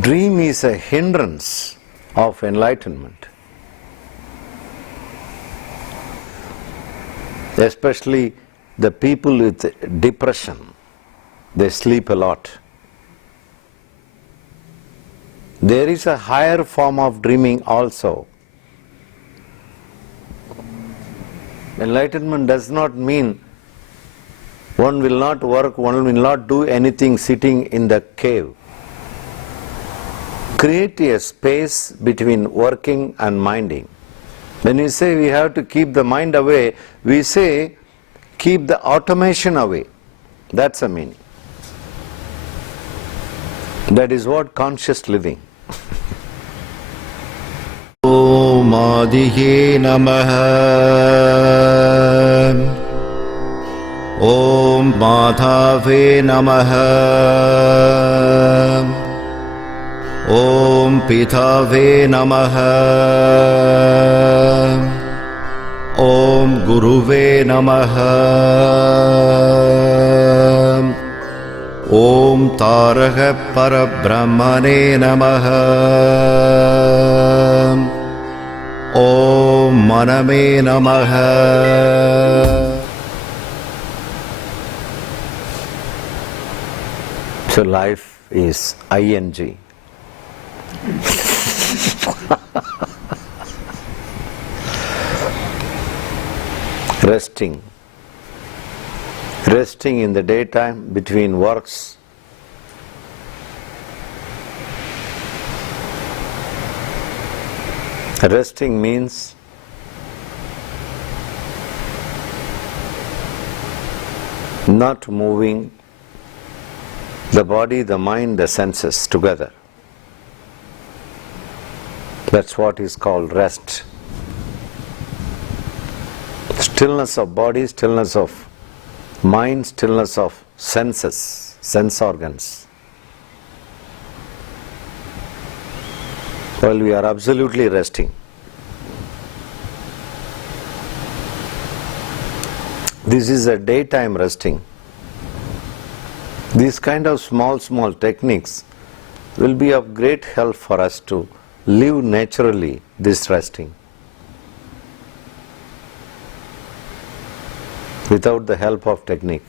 Dream is a hindrance of enlightenment. Especially the people with depression, they sleep a lot. There is a higher form of dreaming also. Enlightenment does not mean one will not work, one will not do anything sitting in the cave. Create a space between working and minding. When we say we have to keep the mind away, we say keep the automation away. That's the meaning. That is what conscious living. Om Adihe Namaha. Om Madhave Namaha. Om Pitave Namaha. Om Guruve Namaha. Om Taraha Parabrahmane Namaha. Om Maname Namaha. So life is ing. Resting. Resting in the daytime between works. Resting means not moving the body, the mind, the senses together. That's what is called rest. Stillness of body, stillness of mind, stillness of senses, sense organs. While we are absolutely resting. This is a daytime resting. These kind of small techniques will be of great help for us to live naturally this resting. Without the help of technique.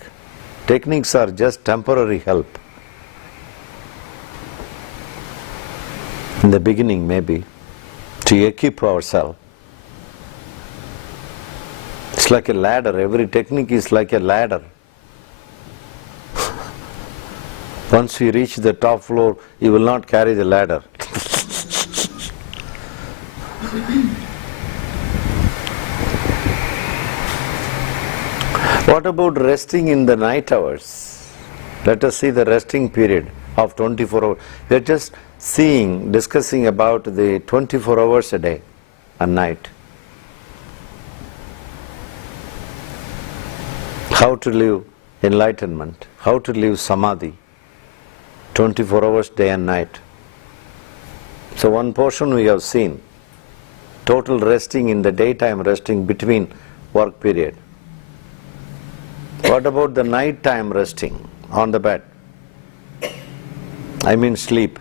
Techniques are just temporary help. In the beginning maybe, to equip ourselves. It's like a ladder, every technique is like a ladder. Once you reach the top floor, you will not carry the ladder. What about resting in the night hours? Let us see the resting period of 24 hours. We are just discussing about the 24 hours a day and night. How to live enlightenment, how to live samadhi, 24 hours day and night. So one portion we have seen, total resting in the daytime, resting between work period. What about the night time resting on the bed? I mean sleep.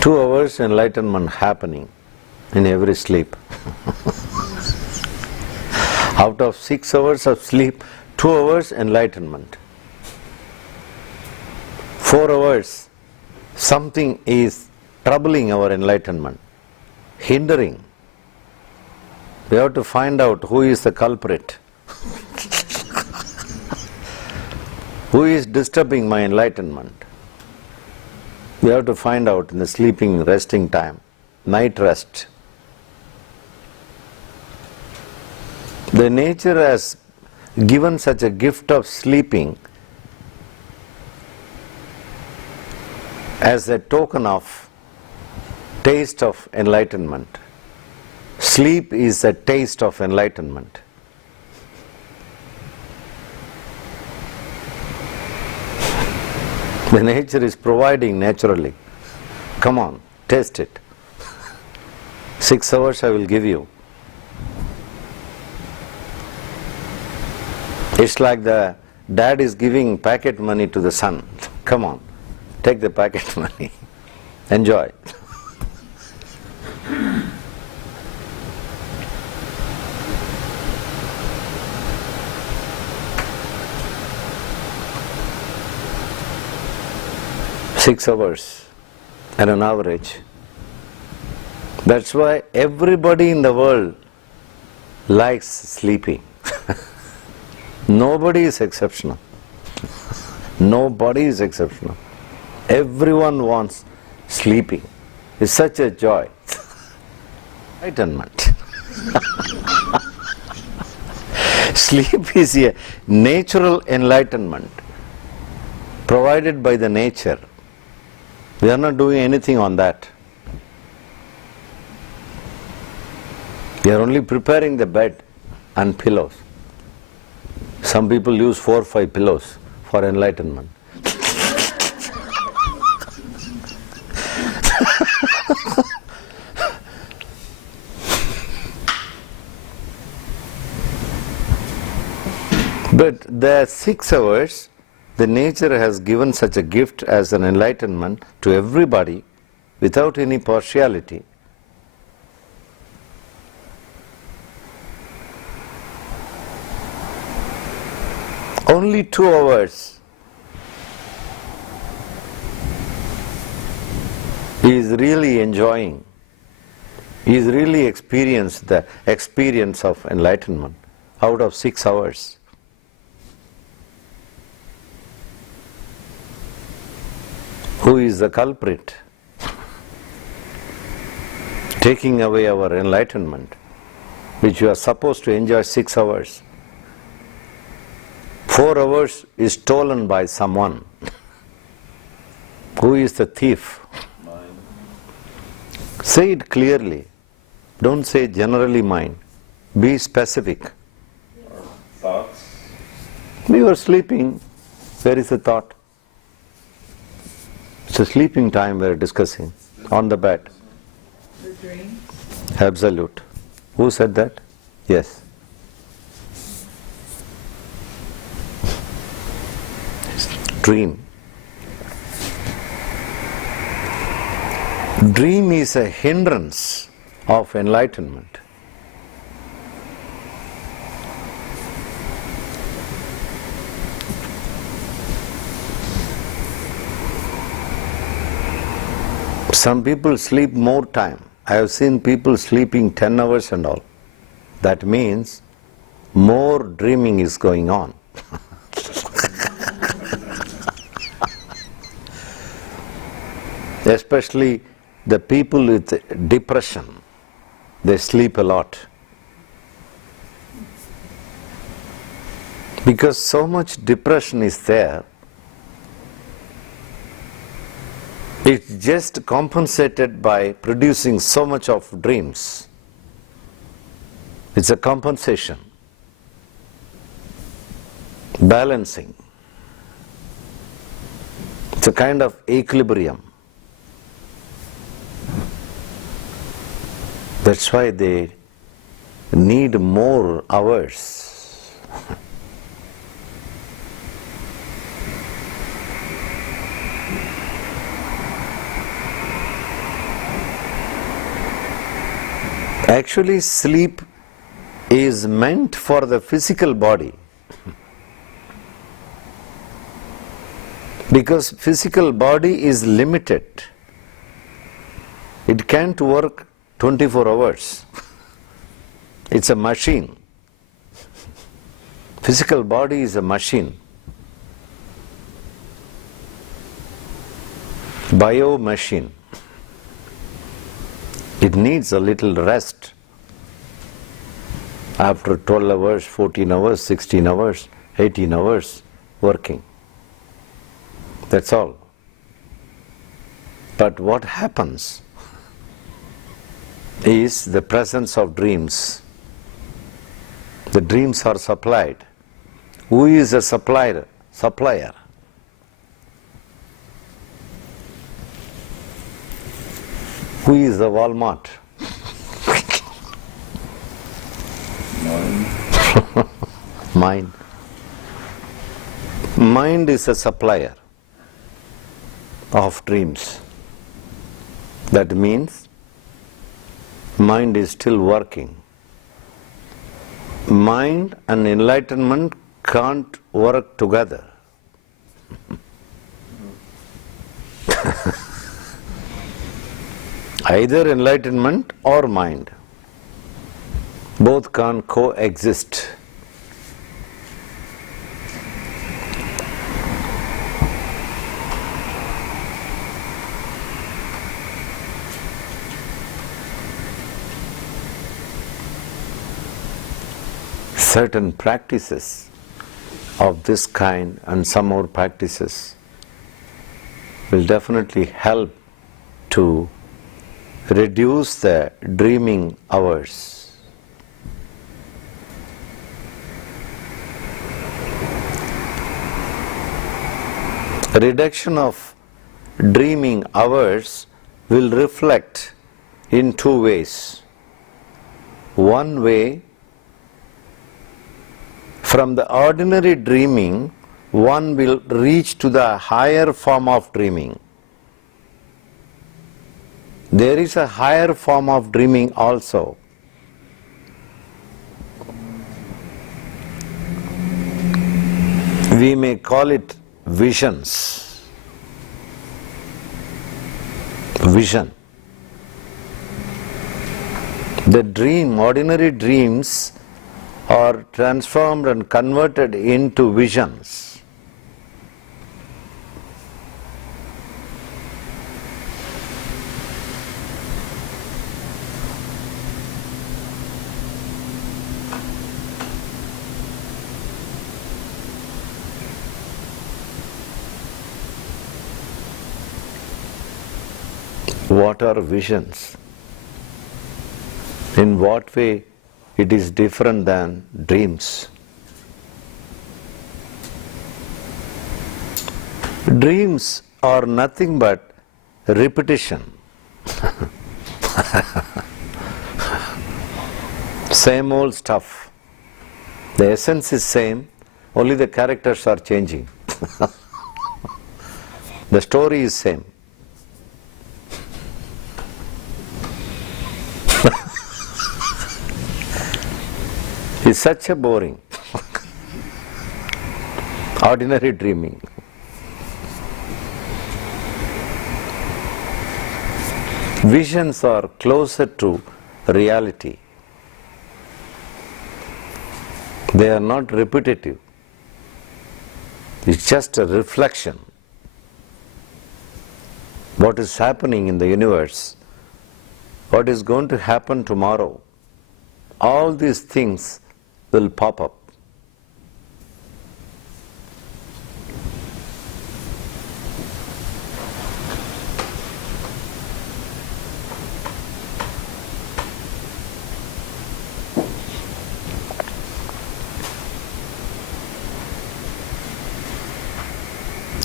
Two hours enlightenment happening in every sleep. Out of 6 hours of sleep, 2 hours enlightenment. 4 hours, something is troubling our enlightenment, hindering. We have to find out who is the culprit. Who is disturbing my enlightenment? We have to find out in the sleeping, resting time, night rest. The nature has given such a gift of sleeping as a token of taste of enlightenment. Sleep is a taste of enlightenment. The nature is providing naturally. Come on, taste it. 6 hours I will give you. It's like the dad is giving packet money to the son. Come on, take the packet money. Enjoy. Six hours and an average. That's why everybody in the world likes sleeping. Nobody is exceptional. Nobody is exceptional. Everyone wants sleeping. It's such a joy. Enlightenment. Sleep is a natural enlightenment provided by the nature. We are not doing anything on that. We are only preparing the bed and pillows. Some people use 4 or 5 pillows for enlightenment. But the 6 hours, the nature has given such a gift as an enlightenment to everybody without any partiality. Only 2 hours he is really enjoying, he is really experienced the experience of enlightenment out of 6 hours. Who is the culprit? Taking away our enlightenment, which you are supposed to enjoy 6 hours. 4 hours is stolen by someone. Who is the thief? Mine. Say it clearly. Don't say generally mine. Be specific. Our thoughts. We were sleeping. Where is the thought? It's a sleeping time we are discussing. On the bed. The dream. Absolute. Who said that? Yes. Dream. Dream is a hindrance of enlightenment. Some people sleep more time. I have seen people sleeping 10 hours and all. That means more dreaming is going on. Especially the people with depression, they sleep a lot. Because so much depression is there, it's just compensated by producing so much of dreams. It's a compensation, balancing. It's a kind of equilibrium. That's why they need more hours. Actually, sleep is meant for the physical body. Because physical body is limited. It can't work 24 hours. It's a machine. Physical body is a machine. Bio machine. It needs a little rest. After 12 hours, 14 hours, 16 hours, 18 hours working. That's all. But what happens is the presence of dreams. The dreams are supplied. Who is a supplier? Supplier. Who is the Walmart? Mind. Mind is a supplier of dreams. That means mind is still working. Mind and enlightenment can't work together. Either enlightenment or mind. Both can't coexist. Certain practices of this kind and some more practices will definitely help to reduce the dreaming hours. Reduction of dreaming hours will reflect in two ways. One way, from the ordinary dreaming, one will reach to the higher form of dreaming. There is a higher form of dreaming also. We may call it visions. Vision. The dream, ordinary dreams, are transformed and converted into visions. What are visions? In what way it is different than dreams? Dreams are nothing but repetition. Same old stuff. The essence is same, only the characters are changing. The story is same. It's such a boring, ordinary dreaming. Visions are closer to reality. They are not repetitive. It's just a reflection. What is happening in the universe? What is going to happen tomorrow? All these things will pop up.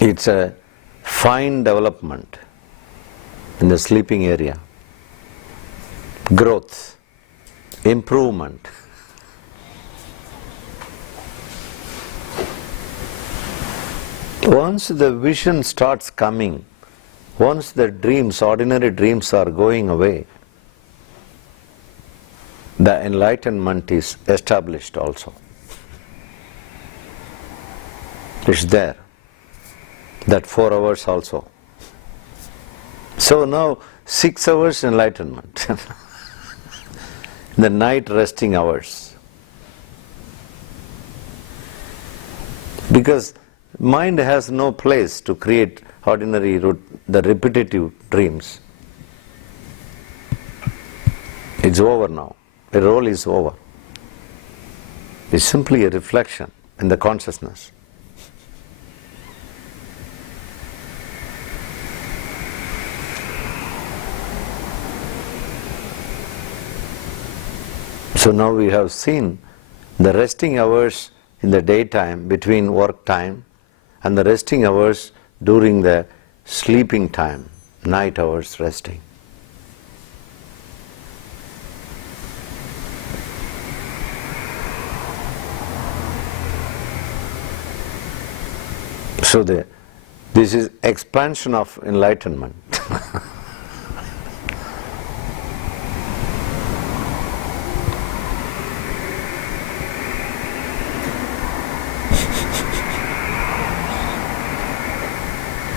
It's a fine development in the sleeping area. Growth, improvement. Once the vision starts coming, once the dreams, ordinary dreams are going away, the enlightenment is established also. It's there. That 4 hours also. So now 6 hours enlightenment. The night resting hours. Because mind has no place to create ordinary, the repetitive dreams. It's over now. The role is over. It's simply a reflection in the consciousness. So now we have seen the resting hours in the daytime between work time and the resting hours during the sleeping time, night hours resting. So this is expansion of enlightenment.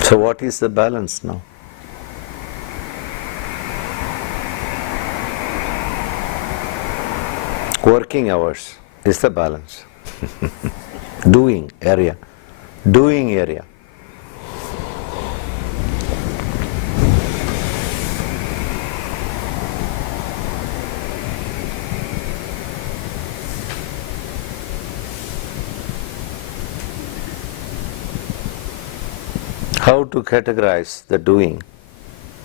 So what is the balance now? Working hours is the balance. Doing area. How to categorize the doing?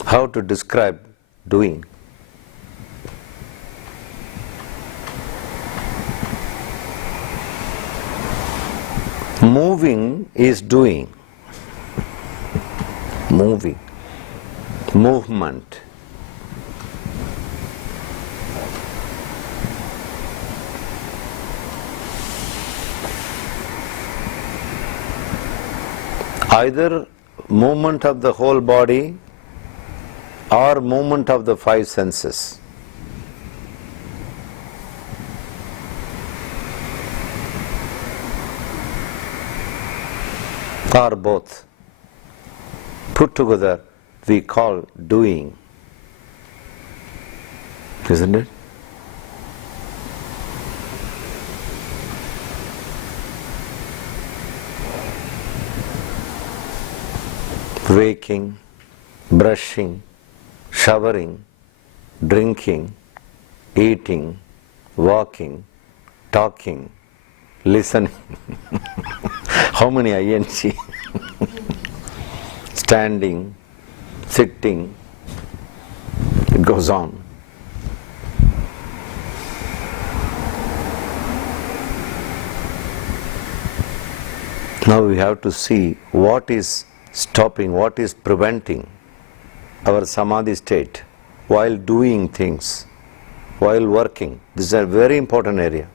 How to describe doing? Moving is doing. Moving. Movement. Either movement of the whole body or movement of the five senses. Or both. Put together we call doing. Isn't it? Waking, brushing, showering, drinking, eating, walking, talking, listening. How many ing? Standing, sitting, it goes on. Now we have to see what is stopping, what is preventing our samadhi state while doing things, while working. This is a very important area.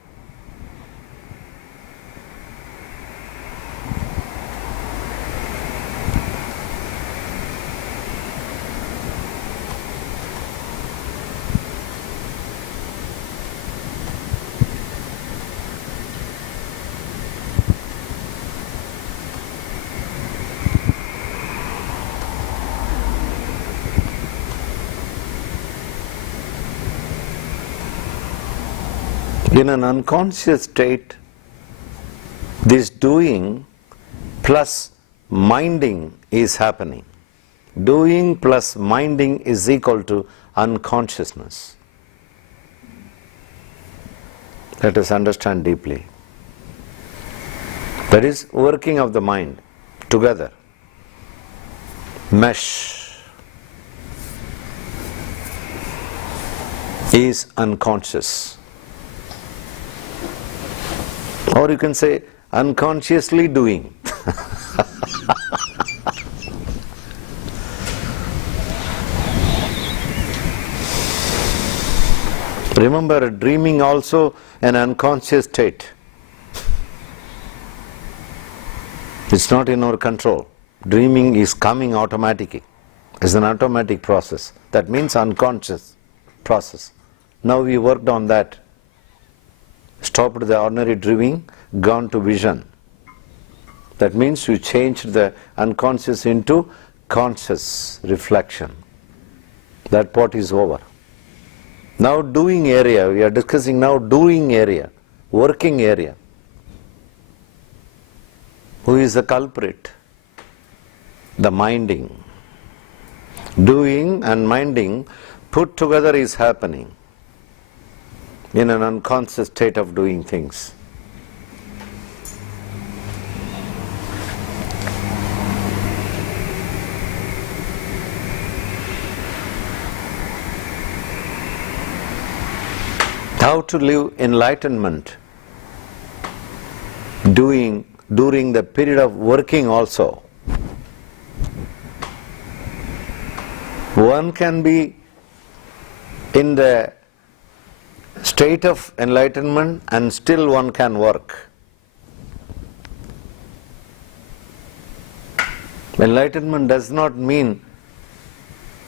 In an unconscious state, this doing plus minding is happening. Doing plus minding is equal to unconsciousness. Let us understand deeply. That is working of the mind together. Mesh is unconscious. Or you can say unconsciously doing. Remember, dreaming also an unconscious state. It's not in our control. Dreaming is coming automatically. It's an automatic process. That means unconscious process. Now we worked on that. Stopped the ordinary dreaming, gone to vision. That means you changed the unconscious into conscious reflection. That part is over. Now doing area, we are discussing now doing area, working area. Who is the culprit? The minding. Doing and minding put together is happening in an unconscious state of doing things. How to live enlightenment during the period of working also. One can be in the state of enlightenment and still one can work. Enlightenment does not mean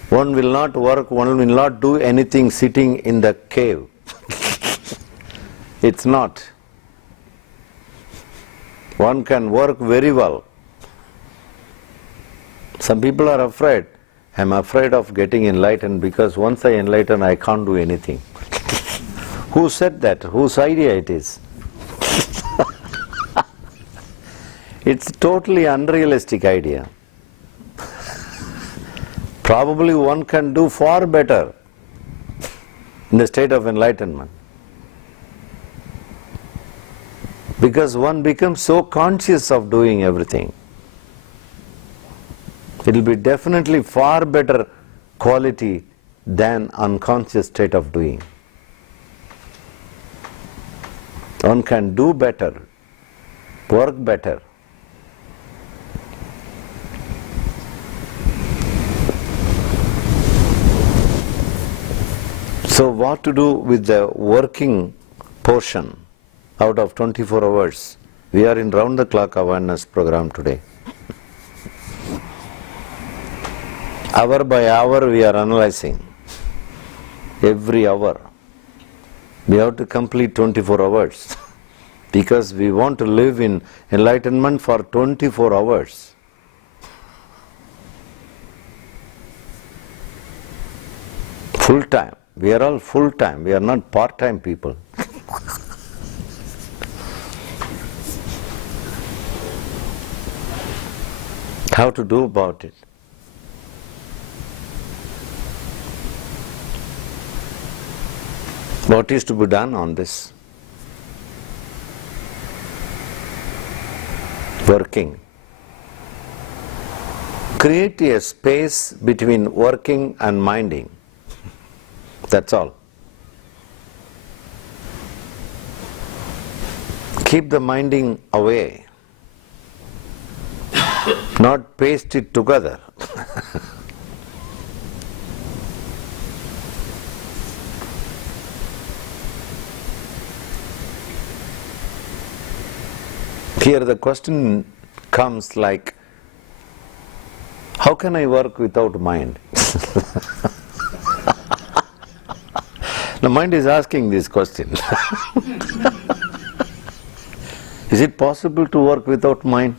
one will not work, one will not do anything sitting in the cave. It's not. One can work very well. Some people are afraid. I'm afraid of getting enlightened because once I enlighten, I can't do anything. Who said that? Whose idea it is? It's totally unrealistic idea. Probably one can do far better in the state of enlightenment. Because one becomes so conscious of doing everything. It will be definitely far better quality than unconscious state of doing. One can do better, work better. So what to do with the working portion out of 24 hours? We are in round-the-clock awareness program today. Hour by hour we are analyzing. Every hour. We have to complete 24 hours. Because we want to live in enlightenment for 24 hours. Full time. We are all full time. We are not part-time people. How to do about it? What is to be done on this? Working. Create a space between working and minding. That's all. Keep the minding away. Not paste it together. Here the question comes like, how can I work without mind? The mind is asking this question. Is it possible to work without mind?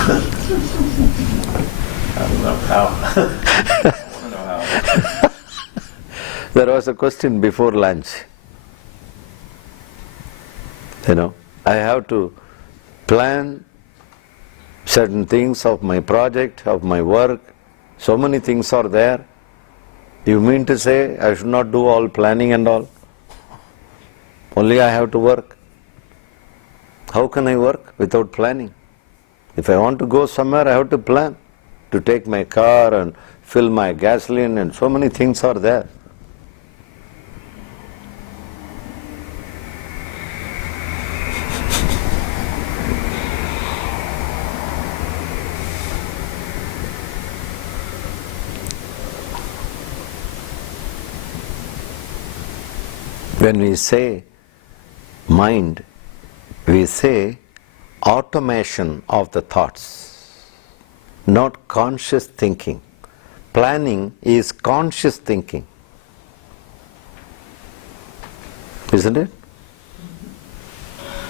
I don't know how. I don't know how. There was a question before lunch. I have to plan certain things of my project, of my work. So many things are there. You mean to say I should not do all planning and all? Only I have to work. How can I work without planning? If I want to go somewhere, I have to plan. To take my car and fill my gasoline, and so many things are there. When we say mind, we say automation of the thoughts, not conscious thinking. Planning is conscious thinking. Isn't it?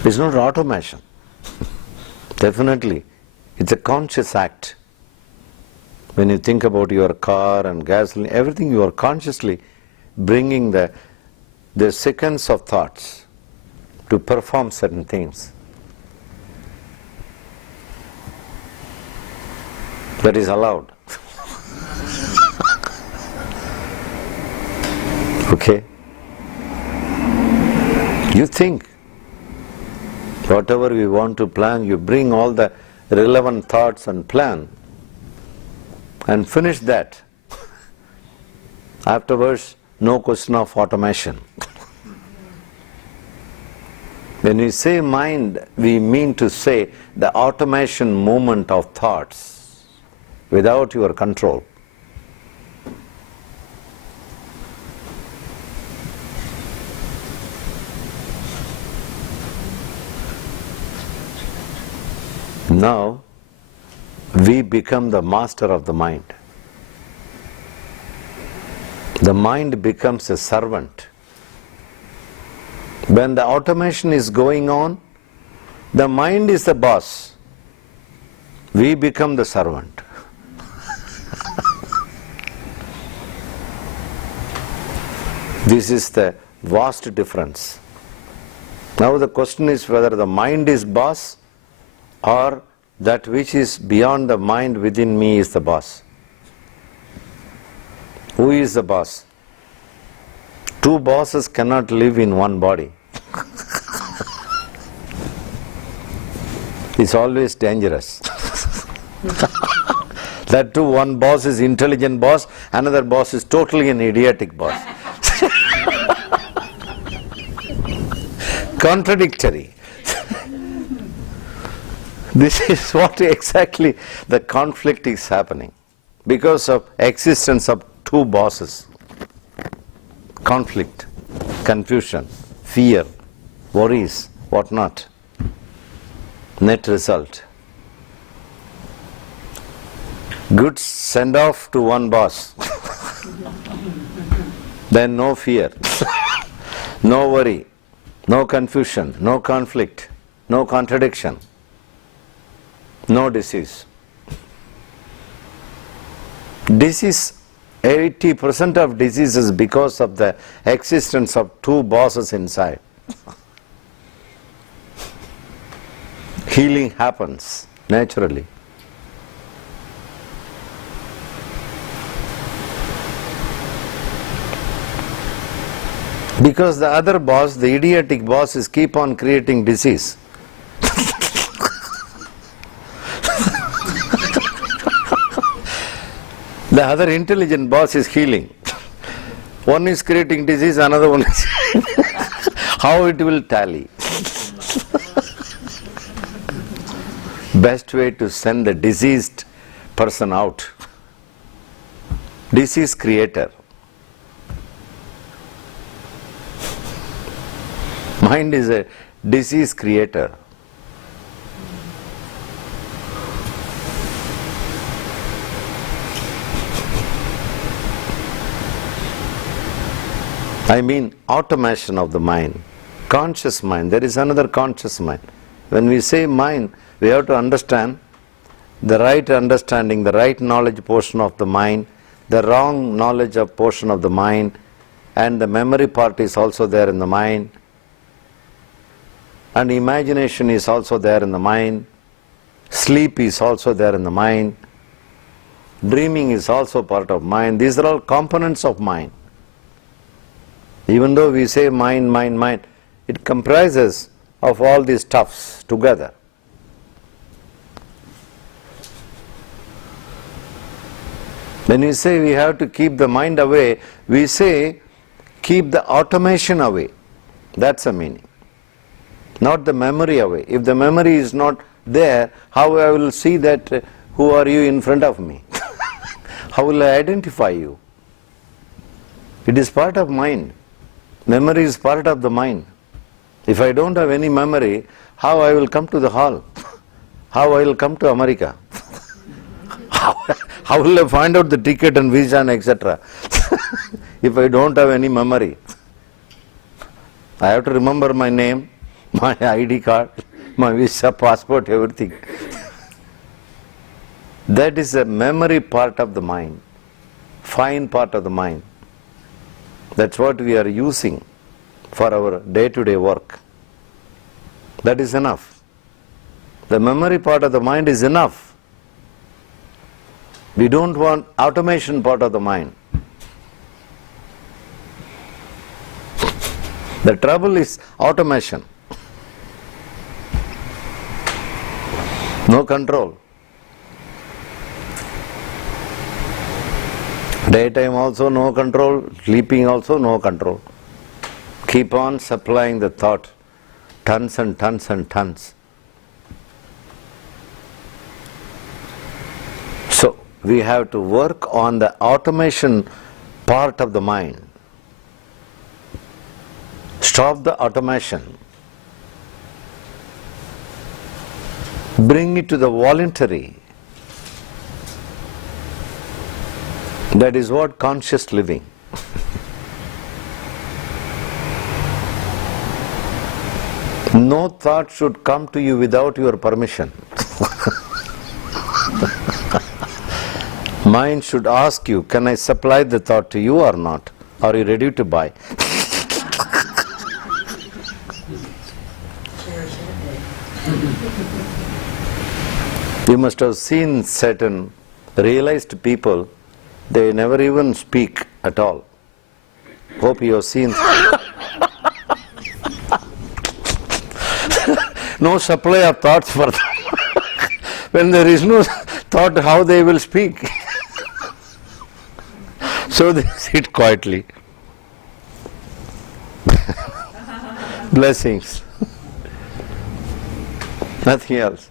It's not automation. Definitely, it's a conscious act. When you think about your car and gasoline, everything, you are consciously bringing the sequence of thoughts to perform certain things. That is allowed. Okay? You think. Whatever we want to plan, you bring all the relevant thoughts and plan and finish that. Afterwards, no question of automation. When we say mind, we mean to say the automation movement of thoughts without your control. Now, we become the master of the mind. The mind becomes a servant. When the automation is going on, the mind is the boss. We become the servant. This is the vast difference. Now the question is whether the mind is boss or that which is beyond the mind within me is the boss. Who is the boss? Two bosses cannot live in one body. It's always dangerous. That too, one boss is intelligent boss, another boss is totally an idiotic boss. Contradictory. This is what exactly the conflict is happening. Because of existence of two bosses. Conflict, confusion, fear, worries, whatnot. Net result. Good send off to one boss. Then no fear, no worry, no confusion, no conflict, no contradiction, no disease. Disease, 80% of diseases because of the existence of two bosses inside. Healing happens naturally. Because the other boss, the idiotic boss, is keep on creating disease. The other intelligent boss is healing. One is creating disease, another one is how it will tally. Best way to send the diseased person out. Disease creator. Mind is a disease creator. I mean automation of the mind, conscious mind. There is another conscious mind. When we say mind, we have to understand the right understanding, the right knowledge portion of the mind, the wrong knowledge of portion of the mind, and the memory part is also there in the mind, and imagination is also there in the mind, sleep is also there in the mind, dreaming is also part of mind. These are all components of mind. Even though we say mind, mind, mind, it comprises of all these stuffs together. When we say we have to keep the mind away, we say keep the automation away. That's the meaning. Not the memory away. If the memory is not there, how I will see that who are you in front of me? How will I identify you? It is part of mind. Memory is part of the mind. If I don't have any memory, how I will come to the hall? How I will come to America? How will I find out the ticket and visa and etc. if I don't have any memory? I have to remember my name, my ID card, my visa, passport, everything. That is a memory part of the mind, fine part of the mind. That's what we are using for our day-to-day work. That is enough. The memory part of the mind is enough. We don't want automation part of the mind. The trouble is automation. No control. Daytime also no control, sleeping also no control. Keep on supplying the thought, tons and tons and tons. So, we have to work on the automation part of the mind. Stop the automation. Bring it to the voluntary. That is what conscious living. No thought should come to you without your permission. Mind should ask you, can I supply the thought to you or not? Are you ready to buy? You must have seen certain realized people, they never even speak at all. Hope you have seen. No supply of thoughts for them. When there is no thought, how they will speak? So they sit quietly. Blessings. Nothing else.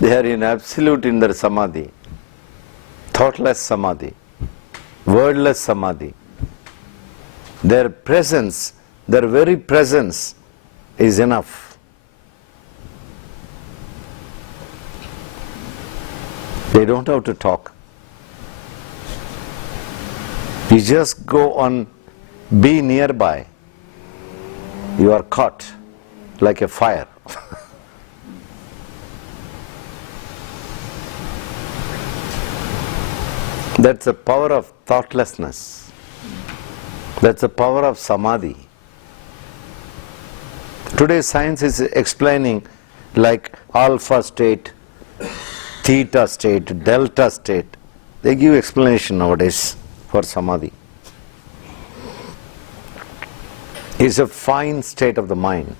They are in absolute in their samadhi. Thoughtless samadhi. Wordless samadhi. Their presence, their very presence is enough. They don't have to talk. You just go on, be nearby. You are caught like a fire. That's the power of thoughtlessness. That's the power of samadhi. Today science is explaining like alpha state, theta state, delta state. They give explanation nowadays for samadhi. It's a fine state of the mind.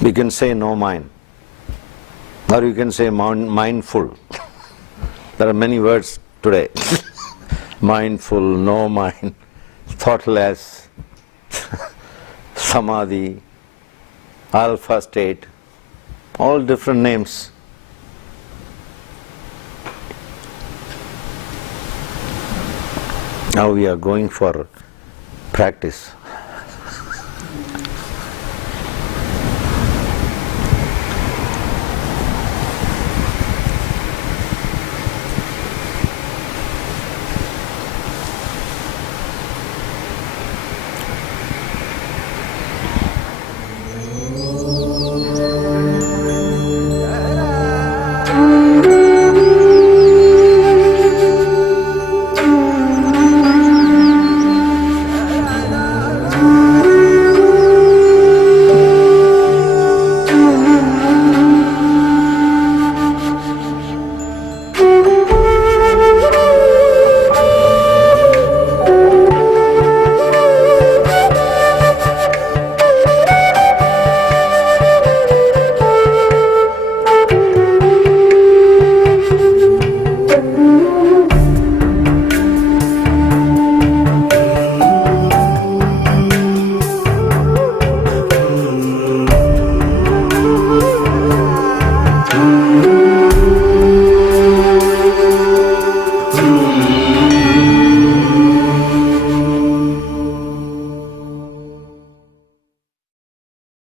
You can say no mind, or you can say mindful. There are many words today. Mindful, no mind, thoughtless, samadhi, alpha state, all different names. Now we are going for practice.